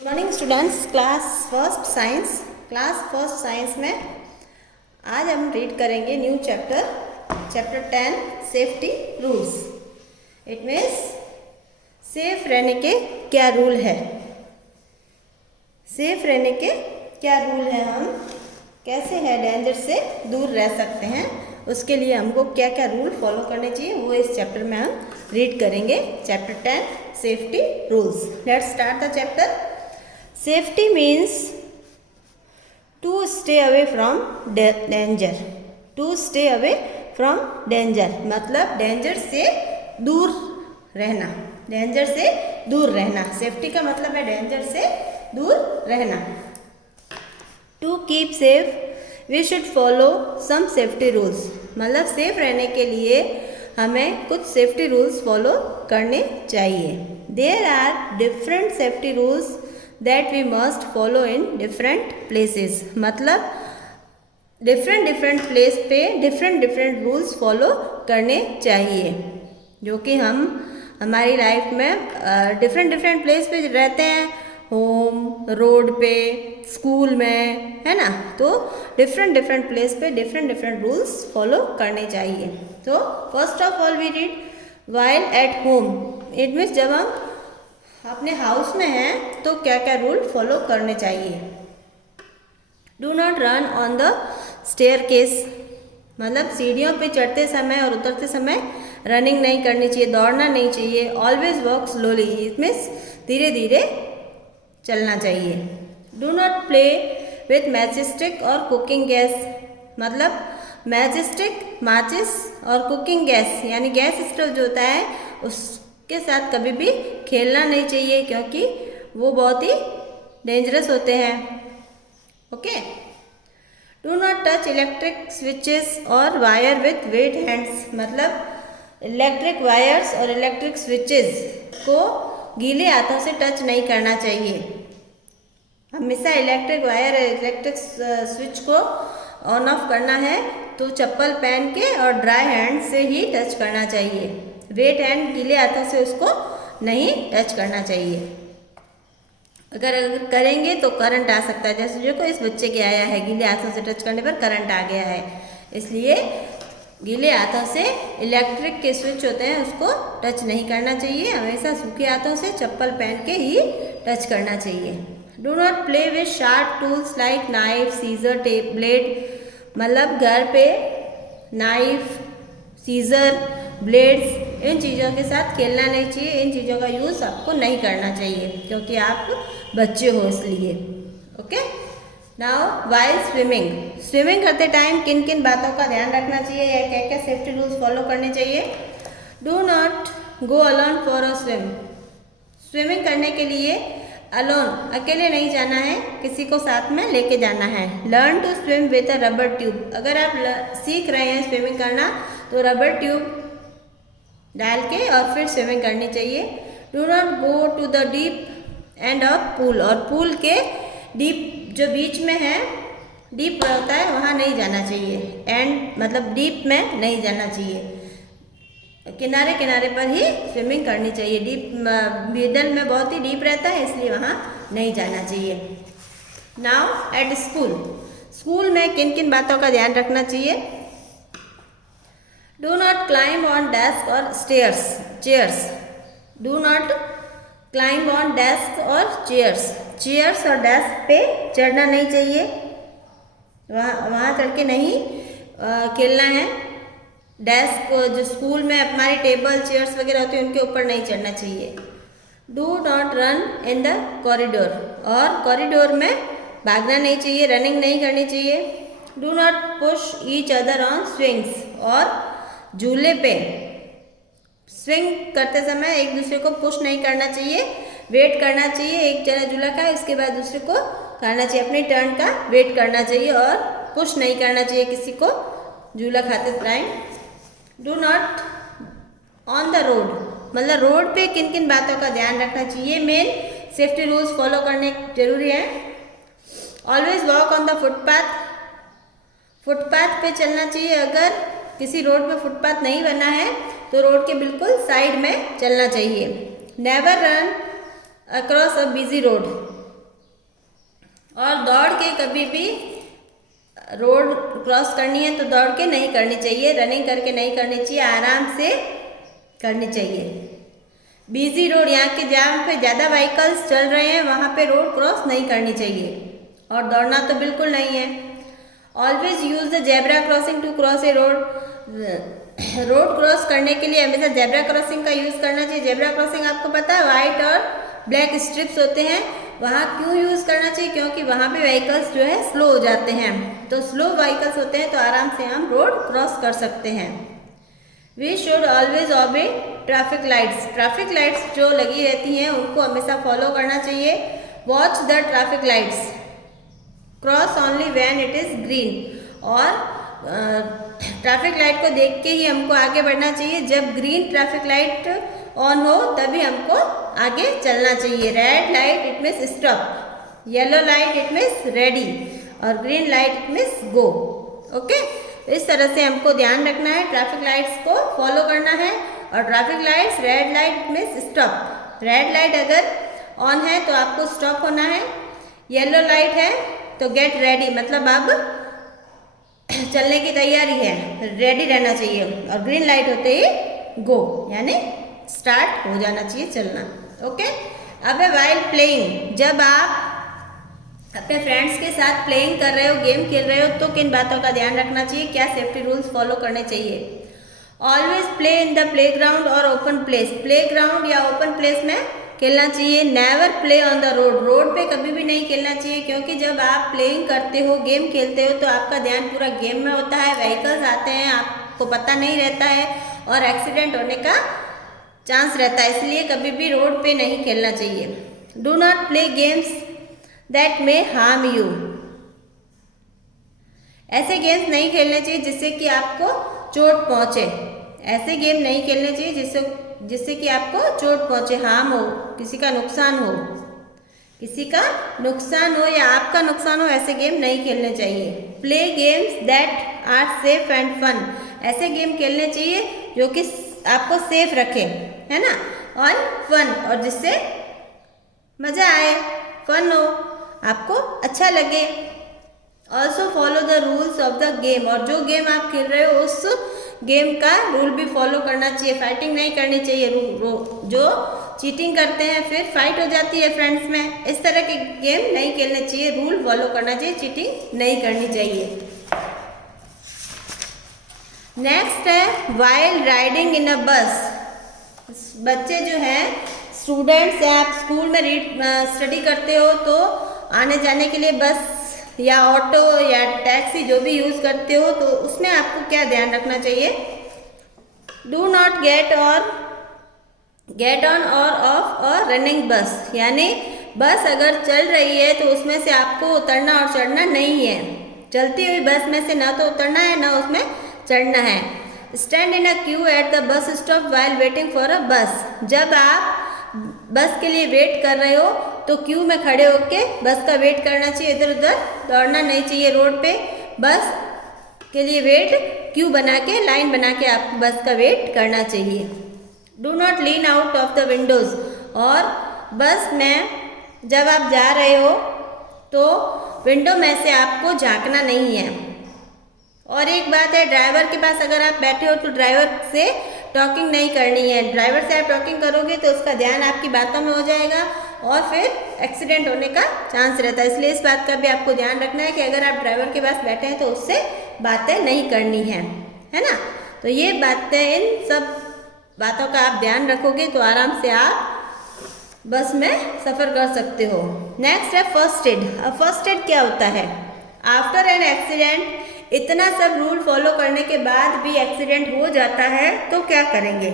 Good morning students. Class first science में आज हम रीड करेंगे new chapter 10 safety rules. It means safe रहने के क्या रूल है, सेफ रहने के क्या रूल है, हम कैसे है डेंजर से दूर रह सकते हैं, उसके लिए हमको क्या क्या रूल फॉलो करने चाहिए वो इस चैप्टर में हम रीड करेंगे। Chapter 10 safety rules. Let's start the chapter. Safety means to stay away from danger. To stay away from danger मतलब डेंजर से दूर रहना, डेंजर से दूर रहना। सेफ्टी का मतलब है डेंजर से दूर रहना। To keep safe we should follow some safety rules मतलब सेफ रहने के लिए हमें कुछ सेफ्टी रूल्स फॉलो करने चाहिए। There are different safety rules that we must follow in different places मतलब डिफरेंट प्लेस पे डिफरेंट रूल्स फॉलो करने चाहिए, जो कि हम हमारी लाइफ में डिफरेंट प्लेस पे रहते हैं, होम, रोड पे, स्कूल में, है ना। तो डिफरेंट प्लेस पे डिफरेंट रूल्स फॉलो करने चाहिए। तो first of all we read while at home. It means जब हम अपने हाउस में हैं तो क्या क्या रूल फॉलो करने चाहिए। Do not run on the staircase मतलब सीढ़ियों पे चढ़ते समय और उतरते समय रनिंग नहीं करनी चाहिए, दौड़ना नहीं चाहिए। Always walk slowly it means धीरे धीरे चलना चाहिए। Do not play with matchstick और कुकिंग गैस मतलब मैचस्टिक, माचिस और कुकिंग गैस यानी गैस स्टोव जो होता है उसके साथ कभी भी खेलना नहीं चाहिए, क्योंकि वो बहुत ही डेंजरस होते हैं। Okay. Do not touch electric switches और वायर विथ वेट हैंड्स मतलब इलेक्ट्रिक वायर्स और इलेक्ट्रिक स्विचेस को गीले हाथों से टच नहीं करना चाहिए। हमेशा इलेक्ट्रिक वायर इलेक्ट्रिक स्विच को ऑन ऑफ करना है तो चप्पल पहन के और ड्राई हैंड से ही टच करना चाहिए। वेट हैंड गीले हाथों से उसको नहीं टच करना चाहिए। अगर करेंगे तो करंट आ सकता है, जैसे जो इस बच्चे के आया है, गीले हाथों से टच करने पर करंट आ गया है। इसलिए गीले हाथों से इलेक्ट्रिक के स्विच होते हैं उसको टच नहीं करना चाहिए, हमेशा सूखे हाथों से चप्पल पहन के ही टच करना चाहिए। Do not play with sharp tools like knife, scissor, tape, blade मतलब घर पे नाइफ, सीजर, ब्लेड्स इन चीज़ों के साथ खेलना नहीं चाहिए। इन चीज़ों का यूज़ आपको नहीं करना चाहिए क्योंकि आप बच्चे हो इसलिए। ओके। नाउ वाइल स्विमिंग करते टाइम किन किन बातों का ध्यान रखना चाहिए या क्या क्या सेफ्टी रूल्स फॉलो करने चाहिए। Do not go alone for a swimming करने के लिए अलोन अकेले नहीं जाना है, किसी को साथ में लेके जाना है। Learn to swim with a rubber tube अगर आप सीख रहे हैं स्विमिंग करना तो रबर ट्यूब डाल के और फिर स्विमिंग करनी चाहिए। Do not go to the deep end of pool और पूल के डीप जो बीच में है, डीप होता है वहाँ नहीं जाना चाहिए। एंड मतलब डीप में नहीं जाना चाहिए, किनारे किनारे पर ही स्विमिंग करनी चाहिए। डीप मिडल में बहुत ही डीप रहता है इसलिए वहाँ नहीं जाना चाहिए। नाउ एट स्कूल में किन किन बातों का ध्यान रखना चाहिए। Do not climb on desk और chairs. Do not climb on desk और चेयर्स और डेस्क पे चढ़ना नहीं चाहिए, वहाँ चढ़ के नहीं खेलना है। डेस्क जो स्कूल में हमारी टेबल चेयर्स वगैरह होती है उनके ऊपर नहीं चढ़ना चाहिए। Do not run in the corridor और कॉरिडोर में भागना नहीं चाहिए, रनिंग नहीं करनी चाहिए। Do not push each other on swings और झूले पे स्विंग करते समय एक दूसरे को पुश नहीं करना चाहिए, वेट करना चाहिए। एक जना झूला खाए उसके बाद दूसरे को खाना चाहिए, अपने टर्न का वेट करना चाहिए और पुश नहीं करना चाहिए किसी को झूला खाते time. Do not on the road मतलब रोड पे किन किन बातों का ध्यान रखना चाहिए, मेन सेफ्टी रूल्स फॉलो करने जरूरी है। Always walk on the footpath पे चलना चाहिए। अगर किसी रोड में फुटपाथ नहीं बना है तो रोड के बिल्कुल साइड में चलना चाहिए। Never run across a busy road और दौड़ के कभी भी रोड क्रॉस करनी है तो दौड़ के नहीं करनी चाहिए, रनिंग करके नहीं करनी चाहिए, आराम से करनी चाहिए। बिजी रोड, यहाँ के जहाँ पे ज़्यादा व्हीकल्स चल रहे हैं वहाँ पे रोड क्रॉस नहीं करनी चाहिए और दौड़ना तो बिल्कुल नहीं है। Always use the zebra crossing to cross a road. Road cross करने के लिए हमेशा जेब्रा क्रॉसिंग का यूज़ करना चाहिए। जेब्रा क्रॉसिंग आपको पता है वाइट और ब्लैक स्ट्रिप्स होते हैं, वहाँ क्यों यूज़ करना चाहिए? क्योंकि वहाँ पे व्हीकल्स जो है स्लो हो जाते हैं, तो स्लो व्हीकल्स होते हैं तो आराम से हम रोड क्रॉस कर सकते हैं। We should always obey traffic lights. Traffic lights जो लगी रहती हैं उनको हमेशा फॉलो करना चाहिए। Watch the traffic lights, cross only when it is green. और ट्रैफिक लाइट को देख के ही हमको आगे बढ़ना चाहिए। जब ग्रीन ट्रैफिक लाइट ऑन हो तभी हमको आगे चलना चाहिए। Red light it means stop, yellow light it means ready और green light it means go. Okay, इस तरह से हमको ध्यान रखना है, ट्रैफिक लाइट्स को फॉलो करना है। और traffic lights, red light means stop, red light अगर ऑन है तो आपको स्टॉप होना है। येलो लाइट है तो गेट रेडी, मतलब अब चलने की तैयारी है, रेडी रहना चाहिए। और ग्रीन लाइट होते ही गो, यानी स्टार्ट हो जाना चाहिए चलना। ओके, अब है वाइल प्लेइंग। जब आप अपने फ्रेंड्स के साथ प्लेइंग कर रहे हो, गेम खेल रहे हो, तो किन बातों का ध्यान रखना चाहिए, क्या सेफ्टी रूल्स फॉलो करने चाहिए? Always play in the play ground और ओपन प्लेस। प्ले ग्राउंड या ओपन प्लेस में खेलना चाहिए। Never play on the road. Road पे कभी भी नहीं खेलना चाहिए, क्योंकि जब आप प्लेइंग करते हो, गेम खेलते हो, तो आपका ध्यान पूरा गेम में होता है। व्हीकल्स आते हैं, आपको पता नहीं रहता है और एक्सीडेंट होने का चांस रहता है, इसलिए कभी भी रोड पे नहीं खेलना चाहिए। Do not play games that may harm you. ऐसे गेम्स नहीं खेलने चाहिए जिससे कि आपको चोट पहुँचे। ऐसे गेम नहीं खेलने चाहिए जिससे कि आपको चोट पहुँचे, हार्म हो, किसी का नुकसान हो, किसी का नुकसान हो या आपका नुकसान हो, ऐसे गेम नहीं खेलने चाहिए। Play games that are safe and fun. ऐसे गेम खेलने चाहिए जो कि आपको सेफ रखे, है ना, और फन, और जिससे मज़ा आए, फन हो, आपको अच्छा लगे। Also follow the rules of the game. और जो गेम आप खेल रहे हो उस गेम का रूल भी फॉलो करना चाहिए। फाइटिंग नहीं करनी चाहिए। जो चीटिंग करते हैं फिर फाइट हो जाती है फ्रेंड्स में, इस तरह के गेम नहीं खेलने चाहिए। रूल फॉलो करना चाहिए, चीटिंग नहीं करनी चाहिए। नेक्स्ट है वाइल राइडिंग इन अ बस। बच्चे जो हैं, स्टूडेंट्स हैं, आप स्कूल में स्टडी करते हो तो आने जाने के लिए बस या ऑटो या टैक्सी जो भी यूज़ करते हो, तो उसमें आपको क्या ध्यान रखना चाहिए? डू नॉट गेट ऑन और ऑफ अ रनिंग बस। यानी बस अगर चल रही है तो उसमें से आपको उतरना और चढ़ना नहीं है। चलती हुई बस में से ना तो उतरना है ना उसमें चढ़ना है। Stand in a Q at the bus stop while waiting for a बस। जब आप बस के लिए वेट कर रहे हो तो क्यू में खड़े होके बस का वेट करना चाहिए, इधर उधर दौड़ना नहीं चाहिए रोड पे। बस के लिए वेट क्यू बना के, लाइन बना के आपको बस का वेट करना चाहिए। Do not lean out of the Windows. और बस में जब आप जा रहे हो तो विंडो में से आपको झांकना नहीं है। और एक बात है, ड्राइवर के पास अगर आप बैठे हो तो ड्राइवर से टॉकिंग नहीं करनी है। ड्राइवर से आप टॉकिंग करोगे तो उसका ध्यान आपकी बातों में हो जाएगा और फिर एक्सीडेंट होने का चांस रहता है। इसलिए इस बात का भी आपको ध्यान रखना है कि अगर आप ड्राइवर के पास बैठे हैं तो उससे बातें नहीं करनी है ना। तो ये बातें, इन सब बातों का आप ध्यान रखोगे तो आराम से आप बस में सफ़र कर सकते हो। नेक्स्ट है फर्स्ट एड। अब फर्स्ट एड क्या होता है? आफ्टर एन एक्सीडेंट, इतना सब रूल फॉलो करने के बाद भी एक्सीडेंट हो जाता है तो क्या करेंगे?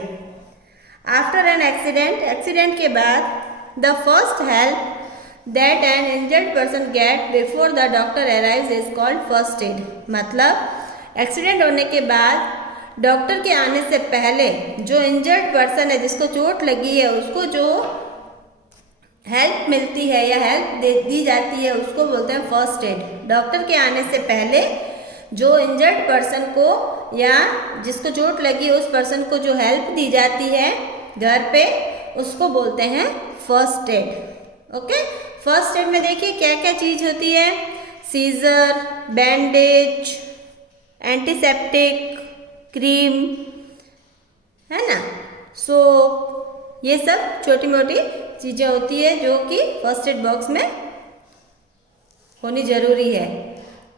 आफ्टर एन एक्सीडेंट, एक्सीडेंट के बाद the first help that N injured person get before the doctor arrives is called first aid. मतलब एक्सीडेंट होने के बाद डॉक्टर के आने से पहले जो इंजर्ड पर्सन है, जिसको चोट लगी है, उसको जो हेल्प मिलती है या हेल्प दी जाती है उसको बोलते हैं फर्स्ट एड। डॉक्टर के आने से पहले जो इंजर्ड पर्सन को या जिसको चोट लगी उस पर्सन को जो हेल्प दी जाती है घर पे, उसको बोलते हैं first aid. Okay, first aid में देखिए क्या क्या चीज होती है, सीजर, बैंडेज, एंटीसेप्टिक, क्रीम, है ना, सोप, ये सब छोटी मोटी चीजें होती है जो कि फर्स्ट एड बॉक्स में होनी जरूरी है।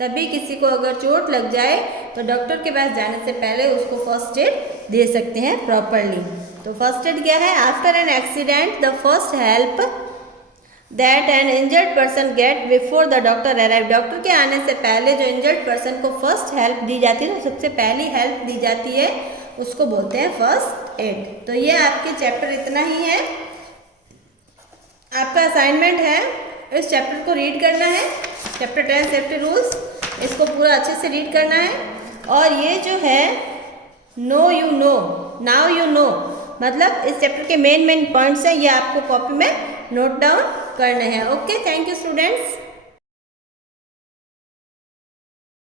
तभी किसी को अगर चोट लग जाए तो डॉक्टर के पास जाने से पहले उसको फर्स्ट एड दे सकते हैं प्रॉपरली। तो फर्स्ट एड क्या है, after an accident the first help that N injured person get before the doctor arrive. Doctor के आने से पहले जो इंजर्ड पर्सन को फर्स्ट हेल्प दी जाती है, तो सबसे पहली हेल्प दी जाती है, उसको बोलते हैं फर्स्ट एड। तो ये आपके चैप्टर इतना ही है। आपका असाइनमेंट है इस चैप्टर को रीड करना है, चैप्टर 10 सेफ्टी रूल्स, इसको पूरा अच्छे से रीड करना है। और ये जो है no you know, now you know, मतलब इस चैप्टर के मेन पॉइंट्स हैं, ये आपको कॉपी में नोट डाउन करने हैं। Okay, thank you students.